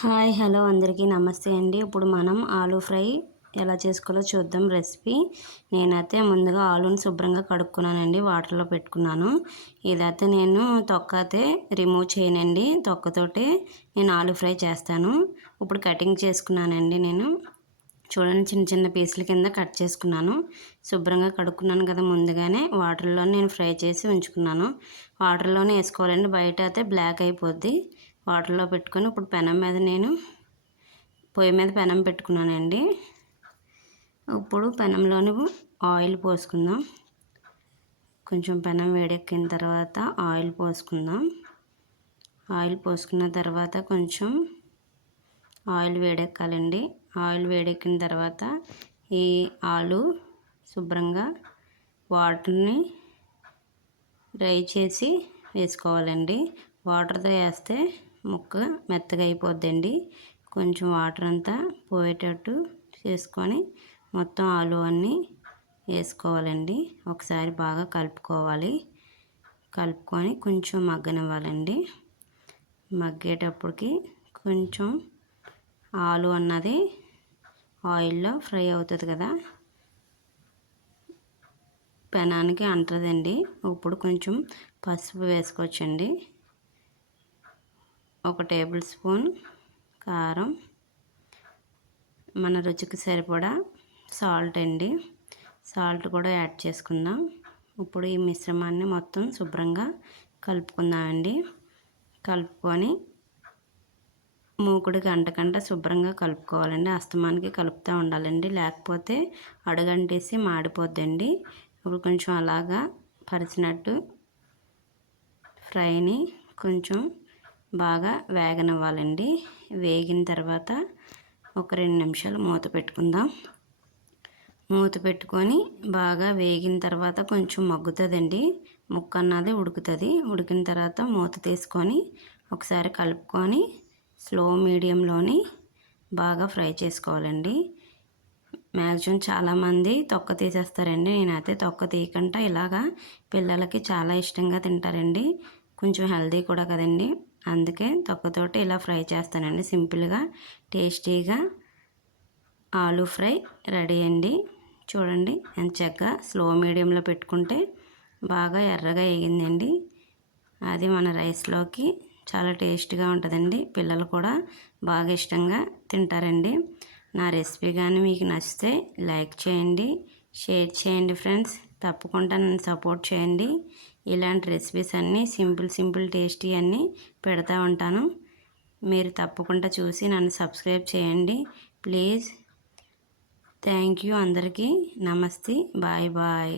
Hi hello అందరికీ నమస్తే అండి. ఇప్పుడు మనం ఆలూ ఫ్రై ఎలా చేసుకోవాలో చూద్దాం రెసిపీ. నేనైతే ముందుగా ఆలూని శుభ్రంగా కడుక్కున్నానండి వాటర్లో పెట్టుకున్నాను. ఇదైతే నేను తొక్క అయితే రిమూవ్ చేయనండి తొక్కతోటే నేను ఆలూ ఫ్రై చేస్తాను. ఇప్పుడు కటింగ్ చేసుకున్నానండి నేను. చూడండి చిన్న చిన్న పీసుల కింద కట్ చేసుకున్నాను. శుభ్రంగా కడుక్కున్నాను కదా ముందుగానే. వాటర్లో నేను ఫ్రై చేసి ఉంచుకున్నాను. వాటర్లోనే వేసుకోవాలండి బయట అయితే బ్లాక్ అయిపోద్ది. వాటర్లో పెట్టుకొని ఇప్పుడు పెనం మీద నేను పొయ్యి మీద పెనం పెట్టుకున్నానండి. ఇప్పుడు పెనంలోని ఆయిల్ పోసుకుందాం. కొంచెం పెనం వేడెక్కిన తర్వాత ఆయిల్ పోసుకుందాం. ఆయిల్ పోసుకున్న తర్వాత కొంచెం ఆయిల్ వేడెక్కాలండి. ఆయిల్ వేడెక్కిన తర్వాత ఈ ఆలు శుభ్రంగా వాటర్ని డ్రై చేసి వేసుకోవాలండి. వాటర్తో వేస్తే ముక్క మెత్తగా అయిపోద్దండి. కొంచెం వాటర్ అంతా పోయేటట్టు చేసుకొని మొత్తం ఆలు అన్నీ వేసుకోవాలండి. ఒకసారి బాగా కలుపుకోవాలి. కలుపుకొని కొంచెం మగ్గనివ్వాలండి. మగ్గేటప్పటికి కొంచెం ఆలు అన్నది ఆయిల్లో ఫ్రై అవుతుంది కదా. పెనానికి అంటదండి. ఇప్పుడు కొంచెం పసుపు వేసుకోవచ్చండి. ఒక టేబుల్ స్పూన్ కారం మన రుచికి సరిపడా సాల్ట్ అండి. సాల్ట్ కూడా యాడ్ చేసుకుందాం. ఇప్పుడు ఈ మిశ్రమాన్ని మొత్తం శుభ్రంగా కలుపుకుందామండి కలుపుకొని మూకుడు గంట గంట శుభ్రంగా కలుపుకోవాలండి. అస్తమానికి కలుపుతూ ఉండాలండి. లేకపోతే అడుగంటేసి మాడిపోద్దండి. ఇప్పుడు కొంచెం అలాగా పరిచినట్టు ఫ్రైని కొంచెం బాగా వేగనివ్వాలండి. వేగిన తర్వాత ఒక రెండు నిమిషాలు మూత పెట్టుకుందాం. మూత పెట్టుకొని బాగా వేగిన తర్వాత కొంచెం మగ్గుతుందండి. ముక్క అన్నది ఉడుకుతుంది. ఉడికిన తర్వాత మూత తీసుకొని ఒకసారి కలుపుకొని స్లో మీడియంలోని బాగా ఫ్రై చేసుకోవాలండి. మ్యాక్సిమం చాలామంది తొక్క తీసేస్తారండి. నేనైతే తొక్క తీయకుండా ఇలాగా పిల్లలకి చాలా ఇష్టంగా తింటారండి. కొంచెం హెల్దీ కూడా కదండి. అందుకే తొక్కతోటి ఇలా ఫ్రై చేస్తానండి. సింపుల్గా టేస్టీగా ఆలూ ఫ్రై రెడీ అండి. చూడండి ఎంత చక్కగా స్లో మీడియంలో పెట్టుకుంటే బాగా ఎర్రగా వేగిందండి. అది మన రైస్లోకి చాలా టేస్ట్గా ఉంటుందండి. పిల్లలు కూడా బాగా ఇష్టంగా తింటారండి. నా రెసిపీ కానీ మీకు నచ్చితే లైక్ చేయండి. షేర్ చేయండి ఫ్రెండ్స్. తప్పకుండా నన్ను సపోర్ట్ చేయండి. ఇలాంటి రెసిపీస్ అన్నీ సింపుల్ సింపుల్ టేస్టీ అన్నీ పెడతా ఉంటాను. మీరు తప్పకుండా చూసి నన్ను సబ్స్క్రైబ్ చేయండి. ప్లీజ్. థ్యాంక్ యూ అందరికీ. నమస్తే. Bye bye.